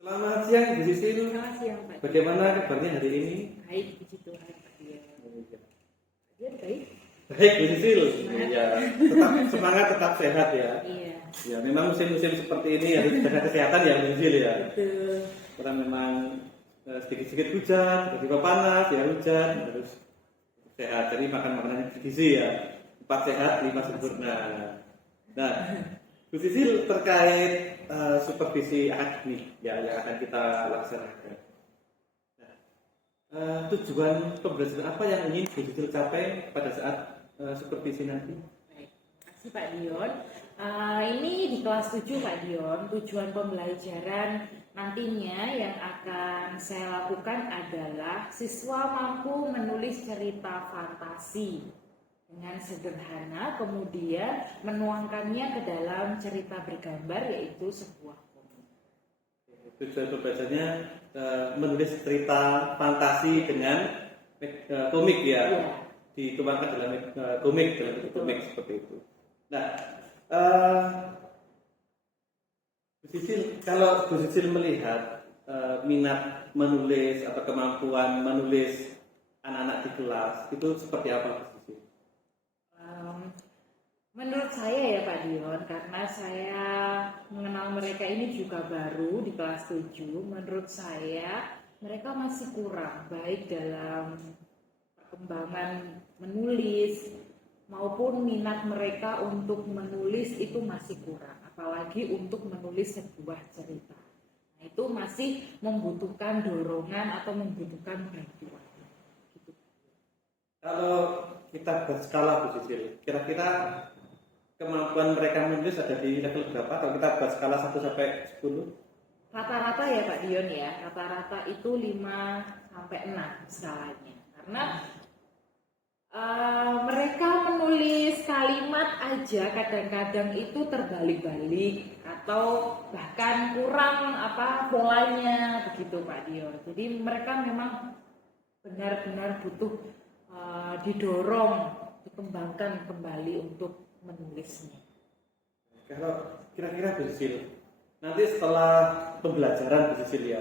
Selamat siang, Bu Sisil. Selamat siang, Pak. Bagaimana kabarnya hari ini? Baik, puji Tuhan, Pak Dian. Dian baik? Baik, Bu Sisil. Ya, tetap semangat, tetap sehat ya. Iya. Ya, memang musim-musim seperti ini harus jaga kesehatan ya, Bu Sisil ya. Betul. Karena memang sedikit-sedikit hujan, tiba-tiba panas, ya hujan, harus sehat. Jadi makan makanan yang bergizi ya. 4 sehat, 5 sempurna. Nah, Bu Sisil terkait supervisi akademik ya yang akan kita laksanakan. Tujuan pembelajaran apa yang ingin Bu Sisil capai pada saat supervisi nanti? Baik. Terima kasih Pak Dion. Ini di kelas 7 Pak Dion, tujuan pembelajaran nantinya yang akan saya lakukan adalah siswa mampu menulis cerita fantasi dengan sederhana, kemudian menuangkannya ke dalam cerita bergambar, yaitu sebuah komik. Tujuan pembelajarannya menulis cerita fantasi dengan komik ya, dituangkan dalam komik, dalam bentuk komik seperti itu. Nah, Bu Sisil, kalau Bu Sisil melihat minat menulis atau kemampuan menulis anak-anak di kelas itu seperti apa, Bu Sisil? Menurut saya ya Pak Dion, karena saya mengenal mereka ini juga baru di kelas 7, menurut saya mereka masih kurang baik dalam perkembangan menulis maupun minat mereka untuk menulis itu masih kurang, apalagi untuk menulis sebuah cerita. Nah, itu masih membutuhkan dorongan atau membutuhkan bantuan. Gitu. Kalau kita berskala, Bu Sisil, kira-kira kemampuan mereka menulis ada di level berapa? Kalau kita buat skala 1 sampai 10? Rata-rata ya Pak Dion ya, rata-rata itu 5 sampai 6 skalanya. Karena mereka menulis kalimat aja kadang-kadang itu terbalik-balik atau bahkan kurang polanya begitu Pak Dion. Jadi mereka memang benar-benar butuh didorong, dikembangkan kembali untuk menulisnya. Kalau kira-kira Bu Sisil, nanti setelah pembelajaran Bu Sisil ya,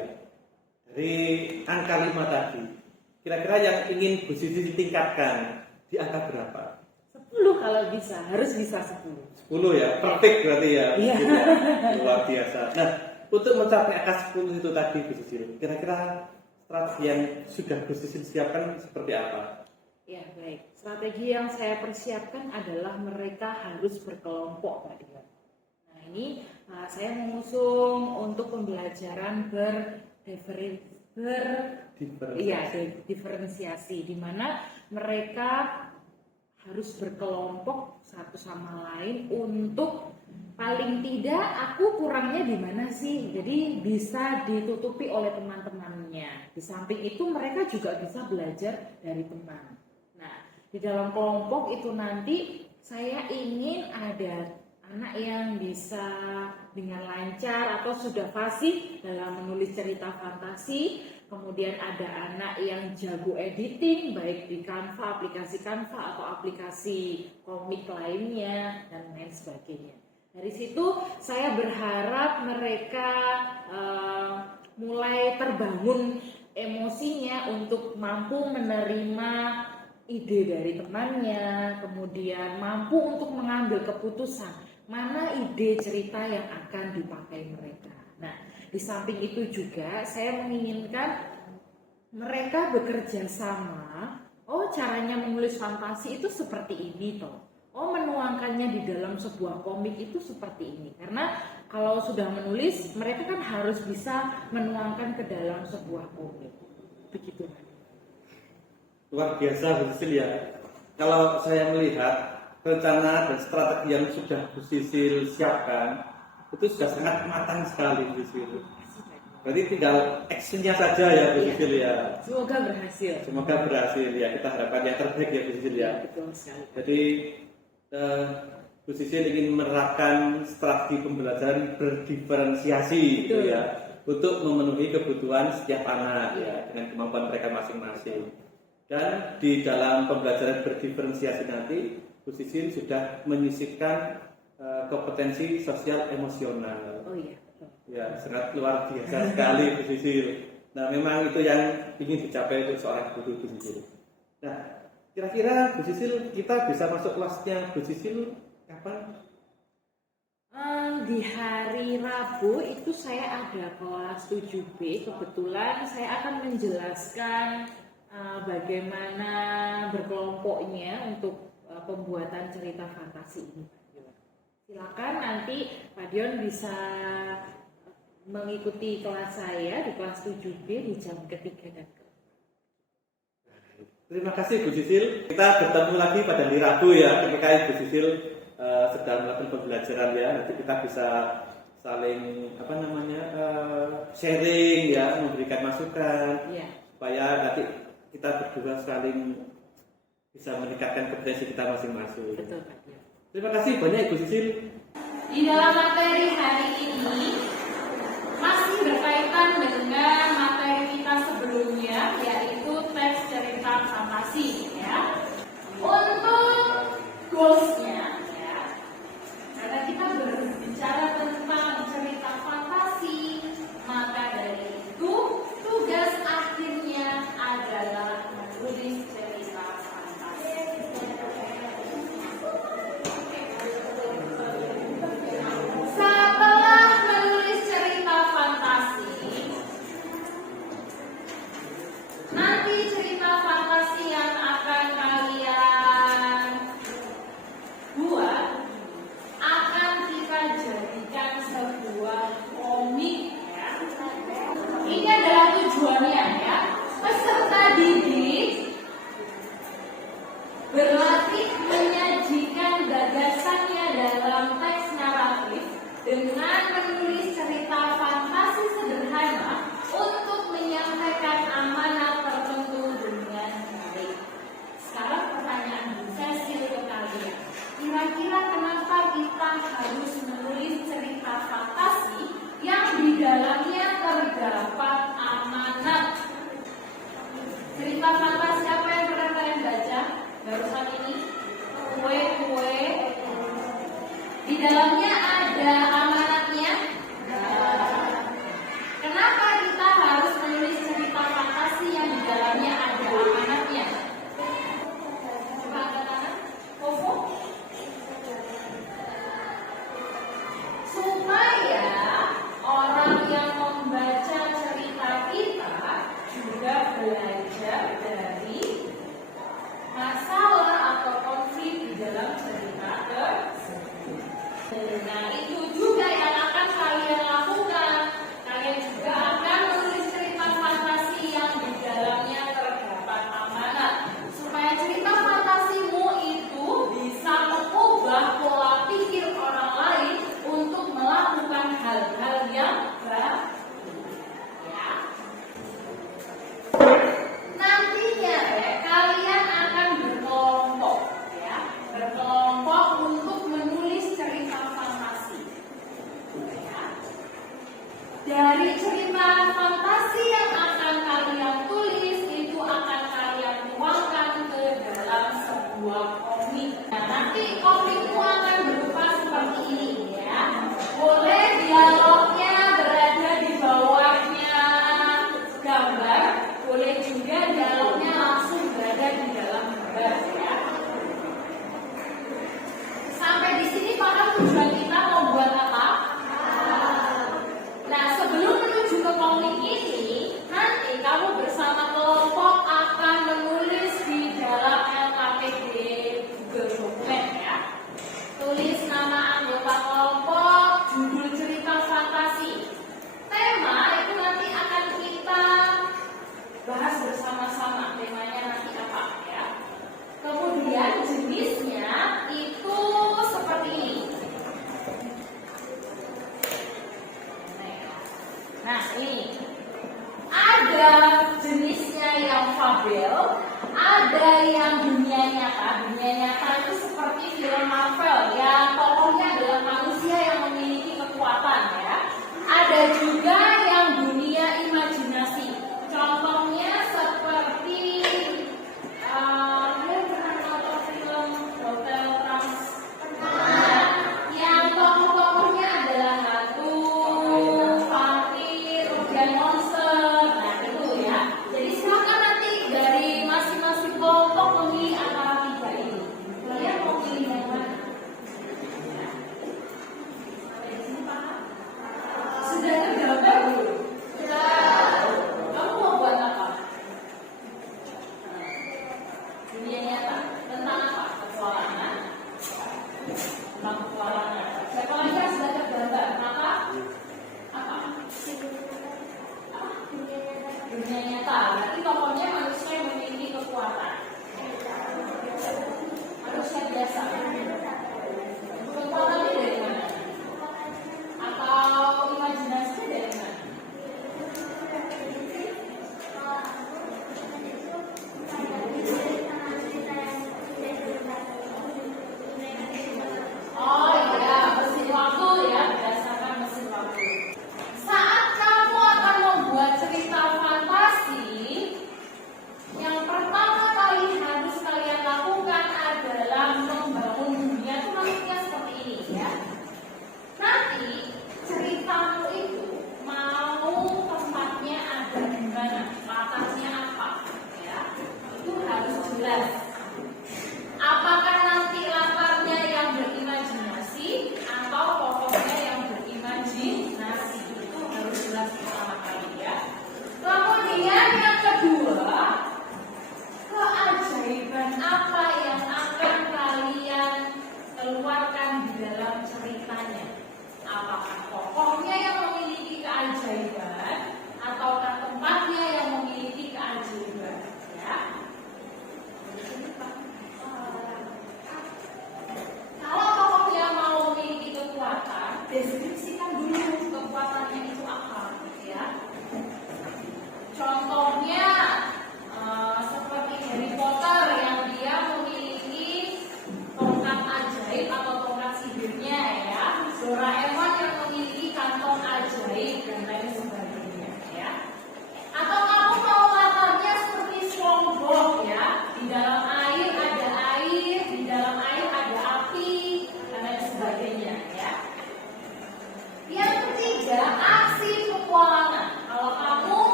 dari angka 5 tadi, kira-kira yang ingin Bu Sisil tingkatkan di angka berapa? 10 kalau bisa, harus bisa 10. 10 ya, perfect berarti ya. Iya. Luar biasa. Nah, untuk mencapai angka 10 itu tadi Bu Sisil, kira-kira strategi yang sudah Bu Sisil siapkan seperti apa? Ya baik, strategi yang saya persiapkan adalah mereka harus berkelompok Pak Dion. Nah ini saya mengusung untuk pembelajaran diferensiasi, di mana mereka harus berkelompok satu sama lain untuk paling tidak aku kurangnya di mana sih, jadi bisa ditutupi oleh teman-temannya. Di samping itu mereka juga bisa belajar dari teman. Nah, di dalam kelompok itu nanti saya ingin ada anak yang bisa dengan lancar atau sudah fasih dalam menulis cerita fantasi. Kemudian ada anak yang jago editing, baik di Canva, aplikasi Canva atau aplikasi komik lainnya dan lain sebagainya. Dari situ saya berharap mereka mulai terbangun emosinya untuk mampu menerima ide dari temannya, kemudian mampu untuk mengambil keputusan mana ide cerita yang akan dipakai mereka. Nah, di samping itu juga saya menginginkan mereka bekerja sama. Oh, caranya menulis fantasi itu seperti ini toh. Oh, menuangkannya di dalam sebuah komik itu seperti ini. Karena kalau sudah menulis, mereka kan harus bisa menuangkan ke dalam sebuah komik. Begitu. Luar biasa Bu Sisil ya. Kalau saya melihat rencana dan strategi yang sudah Bu Sisil siapkan itu sudah sangat matang sekali Bu Sisil. Berarti tinggal actionnya saja ya Bu Sisil ya. Semoga berhasil. Semoga berhasil ya. Kita harapkan yang terbaik ya Bu Sisil ya. Betul sekali. Jadi Bu Sisil ingin menerapkan strategi pembelajaran berdiferensiasi gitu ya, untuk memenuhi kebutuhan setiap anak ya dengan kemampuan mereka masing-masing. Dan di dalam pembelajaran berdiferensiasi nanti, Bu Sisil sudah menyisipkan kompetensi sosial emosional. Oh iya. Ya, sangat luar biasa sekali Bu Sisil. Nah, memang itu yang ingin dicapai untuk seorang guru Bu Sisil. Nah, kira-kira Bu Sisil kita bisa masuk kelasnya Bu Sisil kapan? Di hari Rabu itu saya ada kelas 7B. Kebetulan saya akan menjelaskan bagaimana berkelompoknya untuk pembuatan cerita fantasi ini. Silakan nanti Pak Dion bisa mengikuti kelas saya di kelas 7B di jam ketiga dan ke. Terima kasih Bu Sisil. Kita bertemu lagi pada hari Rabu ya, ketika Ibu Sisil sedang melakukan pembelajaran ya. Nanti kita bisa saling sharing ya, memberikan masukan supaya nanti kita berdua saling bisa meningkatkan kompetensi kita masing-masing. Betul Pak Dion. Terima kasih banyak Ibu Sisil. Di dalam materi hari ini masih berkaitan dengan materi kita sebelumnya, yaitu teks cerita fantasi ya. Untuk goalsnya ya, karena kita berbicara tentang cerita fantasi, maka dari itu tugas akhirnya adalah menulis cerita fantasi. Setelah menulis cerita fantasi, nanti cerita fantasi yang akan kalian buat akan kita jadikan sebuah komik ya. Ini adalah tujuannya ya. Peserta didik berlatih menyajikan gagasannya dalam teks naratif dengan menulis cerita fantasi sederhana untuk menyampaikan amanat tertentu dengan baik. Sekarang pertanyaan Bu Cecil ke kalian. Kira-kira kenapa kita harus menulis cerita fantasi yang di dalamnya terdapat amanat? Cerita fantasi apa yang pernah kalian baca barusan ini? Kue. Di dalamnya ada amanatnya. Kenapa kita harus menulis cerita fantasi yang di dalamnya ada amanatnya? Coba angkat tangan. Kofo. Supaya orang yang membaca cerita kita juga belajar dari masalah atau konflik di dalam cerita tersebut. Nah, itu juga yang akan kalian lakukan. Kalian juga akan menulis cerita fantasi yang di dalamnya terdapat amanat, supaya cerita fantasimu itu bisa mengubah pola pikir orang lain untuk melakukan hal-hal yang baik. Ya. Nantinya kalian akan berkelompok ya, berkelompok untuk menulis cerita fantasi. Ya. Dari cerita fantasi yang akan kalian tulis itu akan kalian tuangkan ke dalam sebuah komik. Nah, nanti komikmu akan berupa seperti ini ya. Boleh dialognya berada di bawahnya gambar, boleh juga dialognya langsung berada di dalam gambar ya. Sampai di sini paham tujuan kita mau buat apa? Nah, sebelum menuju ke komik ini, nanti kamu bersama kelompok akan menulis di dalam LKPD Google Document ya. Tulis nama anggota kelompok, judul cerita fantasi. Tema itu nanti akan kita bahas bersama-sama. Temanya nanti apa ya. Kemudian jenisnya itu seperti ini. Nah, ini ada jenisnya yang fabel, ada yang dunia nyata. Dunia nyata itu seperti film Marvel yang tokohnya adalah manusia yang memiliki kekuatan ya. Ada juga yang dunia imajinasi. Contohnya seperti kalian pernah nonton film Hotel Transylvania yang tokoh-tokohnya adalah hantu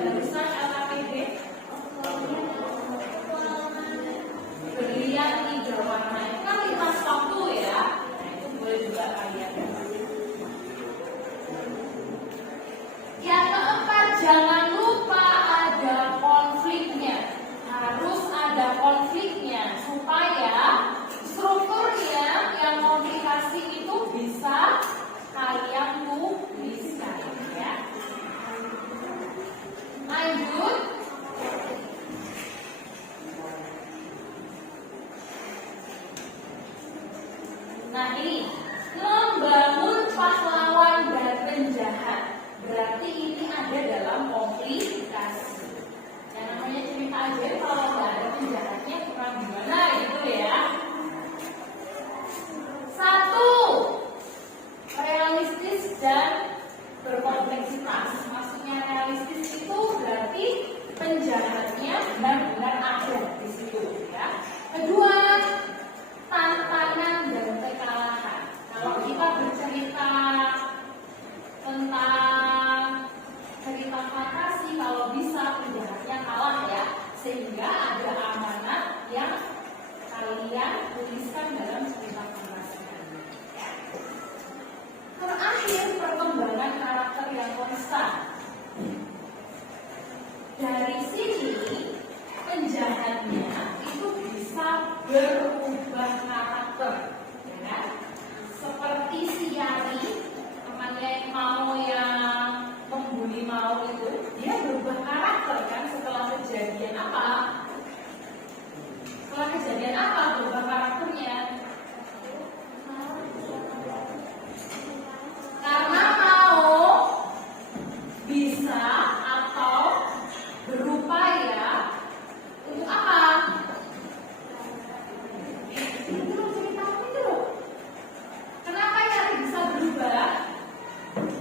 barusan LKPD? Berlian hijau warna itu kan lintas waktu ya. Nah, itu boleh juga kalian. Yang keempat, jangan lupa ada konfliknya. Harus ada konfliknya supaya strukturnya yang komplikasi itu bisa kalian tuliskan ya. Lanjut. Nah ini membangun pahlawan dan penjahat. Berarti ini ada dalam komplikasi. Yang namanya cerita aja kalau nggak ada penjahatnya kurang gimana gitu ya. Satu, realistis dan berkompleksitas. Maksudnya realistis itu berarti penjahatnya benar-benar ada di situ ya. Kedua, tantangan dan kekalahan. Kalau kita bercerita tentang cerita fantasi, kalau bisa penjahatnya kalah ya, sehingga ada amanat yang kalian tuliskan dalam cerita fantasi. Terakhir, perkembangan karakter yang konstan. Dari sini penjahatnya itu bisa berubah karakter, ya kan? Seperti si Yari, temannya Mao yang membuli Mao itu, dia berubah karakter kan setelah kejadian apa? Setelah kejadian apa berubah karakternya? Karena Mao bisa atau berupaya untuk apa? Kenapa Yari bisa berubah?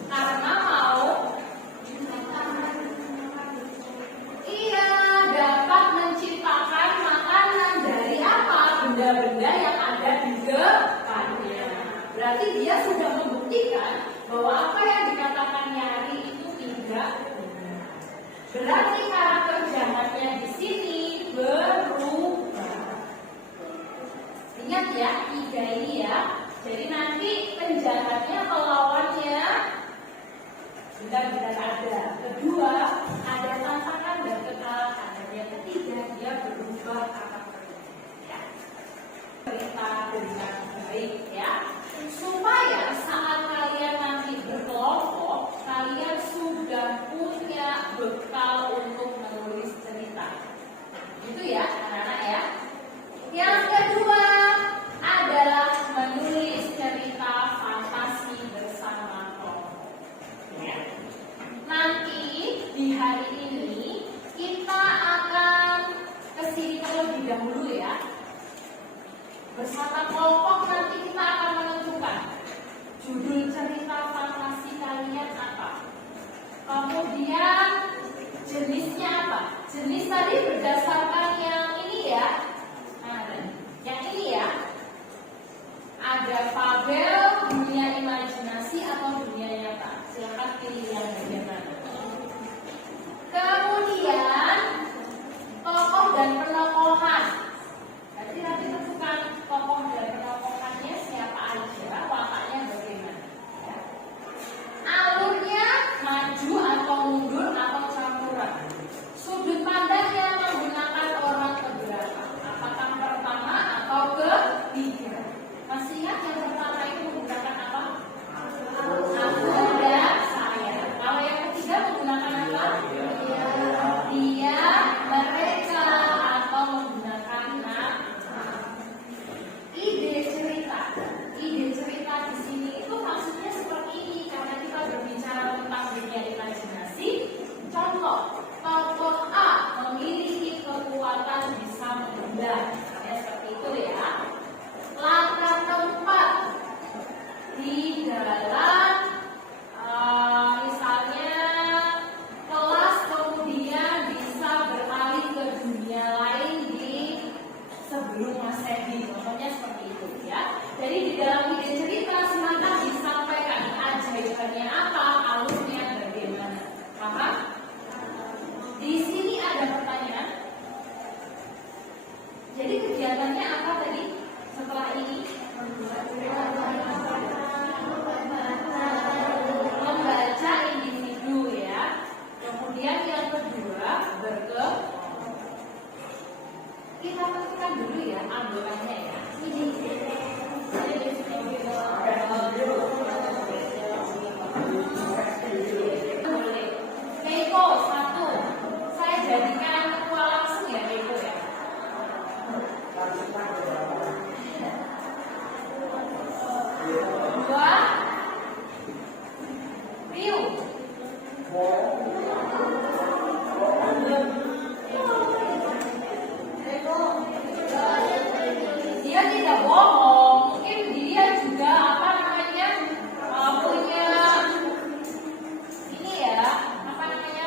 Karena mau dapat menciptakan makanan dari apa? Benda-benda yang ada di depannya. Berarti dia sudah membuktikan bahwa apa yang dikatakan Yari itu tidak benar. Berarti karakter jahatnya di sini berubah. Ingat ya, 3 ini ya. Jadi nanti penjahatnya atau lawannya benar-benar ada. Kedua, ada tantangan dan kekalahan. Dan yang ketiga, dia berubah karakternya. Ya. Cerita dengan baik ya. Supaya saat kalian nanti berkelompok, kalian sudah punya bekal untuk menulis cerita. Itu ya, anak-anak ya. Yang kedua adalah menulis cerita fantasi bersama kelompok. Ya. Nanti di hari ini kita akan kesini terlebih dahulu ya. Bersama kelompok nanti kita akan menentukan judul cerita fantasi kalian apa. Kemudian jenisnya apa? Jenis tadi berdasarkan yang ini ya. Nah, yang ini ya. Ada fabel, dunia imajinasi atau dunia nyata. Silakan pilih yang bagian mana. Kemudian tokoh dan penokohan. Jadi nanti tentukan tokoh dan penokohannya siapa aja, wataknya bagaimana. Ya. Alurnya maju atau mundur atau campuran. Sudut pandangnya menggunakan tentukan dulu ya anggotanya ya. Boleh. Keiko satu. Saya jadikan ketua langsung ya Keiko ya. Dua. Riu. Dia tidak bohong, mungkin dia juga apa namanya punya ini ya apa namanya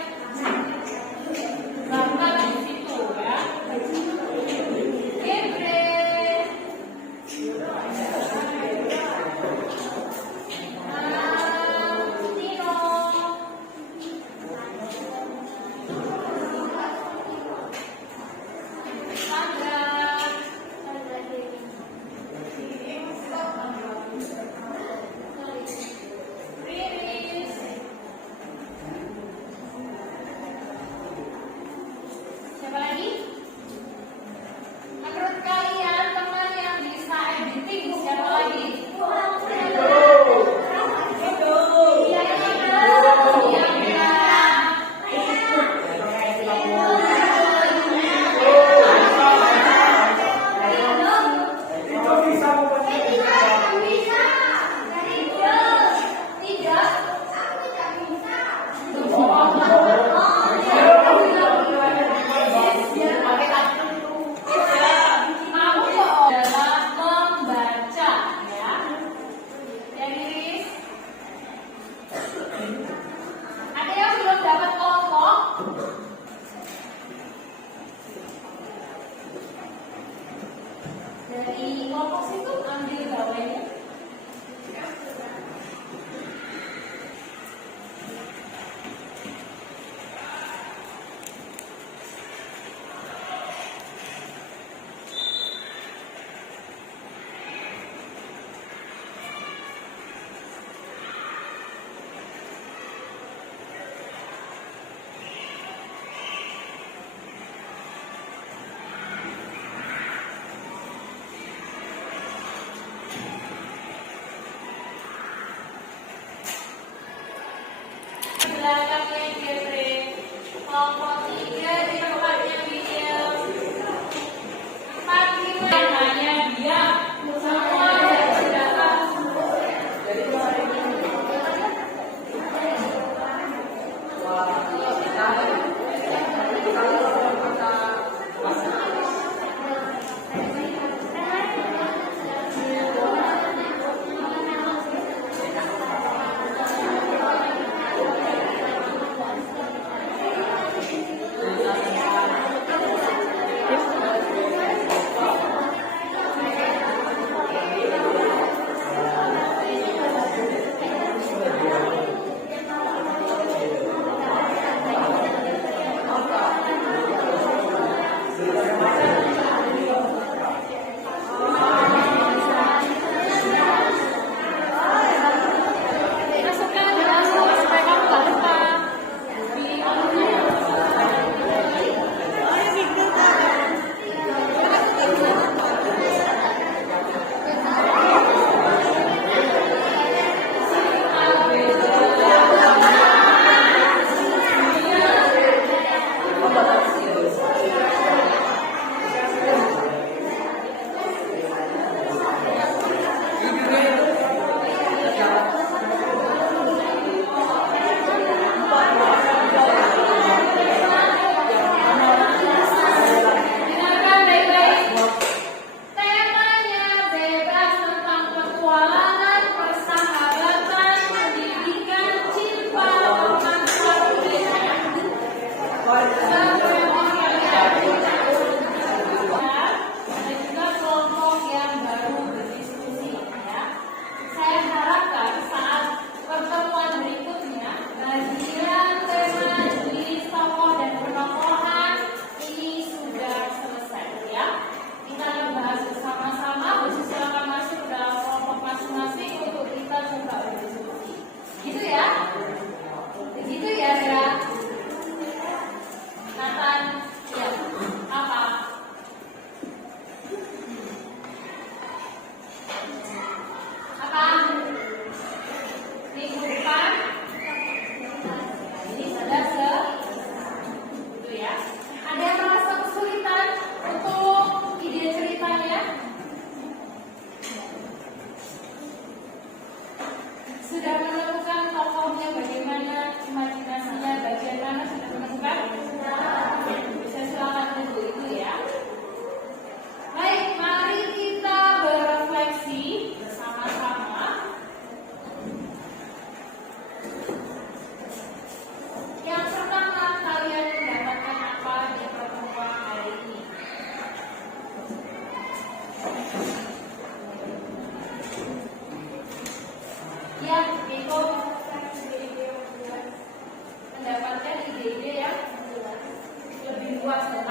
gambar di situ ya. Gebre. Tino. Siapa lagi? Menurut kalian teman yang bisa editing siapa lagi? Ada yang belum dapat kelompok? Dari kelompok situ ambil gawainya. Belakangnya Gebre, kelompok 3 di tempatnya William, 4 hanya dia semua dari belakang. luas